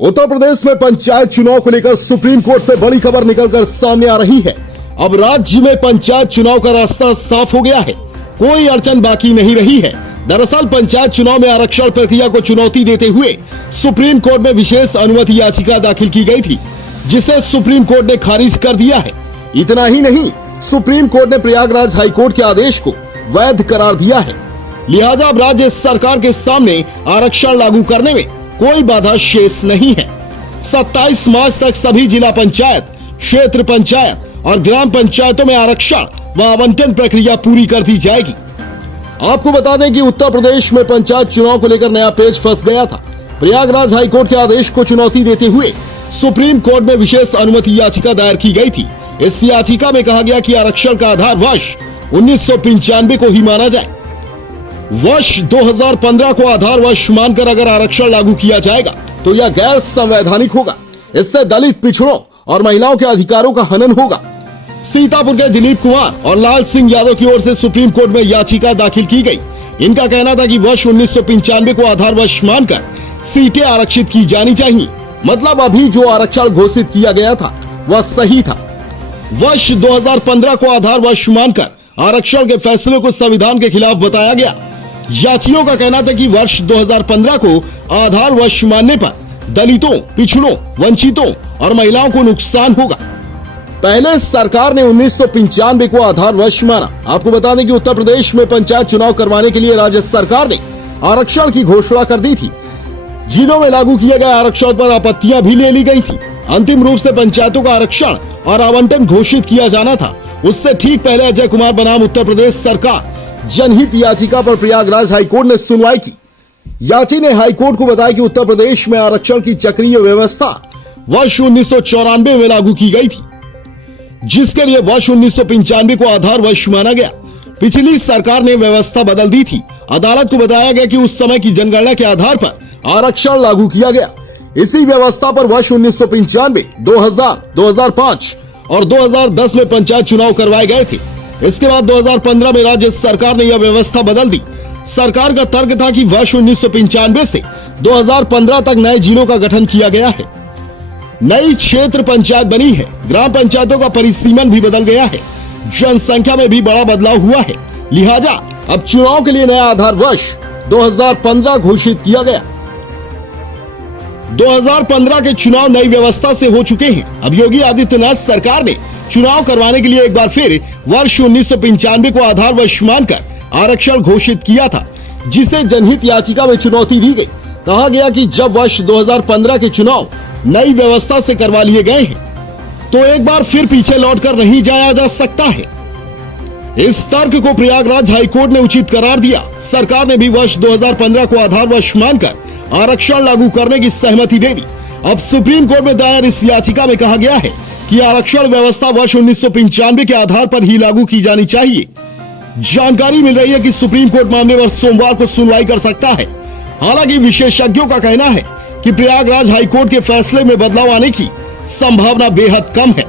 उत्तर प्रदेश में पंचायत चुनाव को लेकर सुप्रीम कोर्ट से बड़ी खबर निकलकर सामने आ रही है। अब राज्य में पंचायत चुनाव का रास्ता साफ हो गया है, कोई अड़चन बाकी नहीं रही है। दरअसल पंचायत चुनाव में आरक्षण प्रक्रिया को चुनौती देते हुए सुप्रीम कोर्ट में विशेष अनुमति याचिका दाखिल की गई थी, जिसे सुप्रीम कोर्ट ने खारिज कर दिया है। इतना ही नहीं, सुप्रीम कोर्ट ने प्रयागराज हाईकोर्ट के आदेश को वैध करार दिया है। लिहाजा अब राज्य सरकार के सामने आरक्षण लागू करने में कोई बाधा शेष नहीं है। 27 मार्च तक सभी जिला पंचायत, क्षेत्र पंचायत और ग्राम पंचायतों में आरक्षण व आवंटन प्रक्रिया पूरी कर दी जाएगी। आपको बता दें कि उत्तर प्रदेश में पंचायत चुनाव को लेकर नया पेच फंस गया था। प्रयागराज हाईकोर्ट के आदेश को चुनौती देते हुए सुप्रीम कोर्ट में विशेष अनुमति याचिका दायर की गई थी। इस याचिका में कहा गया कि आरक्षण का आधार वर्ष 1995 को ही माना जाए। वर्ष 2015 को आधार वर्ष मानकर अगर आरक्षण लागू किया जाएगा तो यह गैर संवैधानिक होगा। इससे दलित, पिछड़ों और महिलाओं के अधिकारों का हनन होगा। सीतापुर के दिलीप कुमार और लाल सिंह यादव की ओर से सुप्रीम कोर्ट में याचिका दाखिल की गई। इनका कहना था कि वर्ष 1995 को आधार वर्ष मानकर सीटें आरक्षित की जानी चाहिए। मतलब अभी जो आरक्षण घोषित किया गया था वह सही था। वर्ष 2015 को आधार वर्ष मानकर आरक्षण के फैसले को संविधान के खिलाफ बताया गया। याचियों का कहना था कि वर्ष 2015 को आधार वर्ष मानने पर दलितों, पिछड़ों, वंचितों और महिलाओं को नुकसान होगा। पहले सरकार ने 1995 को आधार वर्ष माना। आपको बता दें कि उत्तर प्रदेश में पंचायत चुनाव करवाने के लिए राज्य सरकार ने आरक्षण की घोषणा कर दी थी। जिलों में लागू किए गए आरक्षण पर आपत्तियां भी ले ली गई थी। अंतिम रूप से पंचायतों का आरक्षण और आवंटन घोषित किया जाना था। उससे ठीक पहले अजय कुमार बनाम उत्तर प्रदेश सरकार जनहित याचिका पर प्रयागराज हाईकोर्ट ने सुनवाई की। याची ने हाईकोर्ट को बताया कि उत्तर प्रदेश में आरक्षण की चक्रीय व्यवस्था वर्ष 1994 में लागू की गई थी, जिसके लिए वर्ष 1995 को आधार वर्ष माना गया। पिछली सरकार ने व्यवस्था बदल दी थी। अदालत को बताया गया कि उस समय की जनगणना के आधार पर आरक्षण लागू किया गया। इसी व्यवस्था पर वर्ष 1995, 2000, 2005 और 2010 में पंचायत चुनाव करवाए गए थे। इसके बाद 2015 में राज्य सरकार ने यह व्यवस्था बदल दी। सरकार का तर्क था कि वर्ष 1995 से 2015 तक नए जिलों का गठन किया गया है, नई क्षेत्र पंचायत बनी है, ग्राम पंचायतों का परिसीमन भी बदल गया है, जनसंख्या में भी बड़ा बदलाव हुआ है। लिहाजा अब चुनाव के लिए नया आधार वर्ष 2015 घोषित किया गया। 2015 के चुनाव नई व्यवस्था से हो चुके हैं। अब योगी आदित्यनाथ सरकार ने चुनाव करवाने के लिए एक बार फिर वर्ष 1995 को आधार वर्ष मानकर आरक्षण घोषित किया था, जिसे जनहित याचिका में चुनौती दी गई। कहा गया कि जब वर्ष 2015 के चुनाव नई व्यवस्था से करवा लिए गए हैं तो एक बार फिर पीछे लौटकर नहीं जाया जा सकता है। इस तर्क को प्रयागराज हाईकोर्ट ने उचित करार दिया। सरकार ने भी वर्ष 2015 को आधार वर्ष मानकर आरक्षण लागू करने की सहमति दे दी। अब सुप्रीम कोर्ट में दायर इस याचिका में कहा गया है कि आरक्षण व्यवस्था वर्ष 1995 के आधार पर ही लागू की जानी चाहिए। जानकारी मिल रही है कि सुप्रीम कोर्ट मामले पर सोमवार को सुनवाई कर सकता है। हालांकि विशेषज्ञों का कहना है कि प्रयागराज हाईकोर्ट के फैसले में बदलाव आने की संभावना बेहद कम है।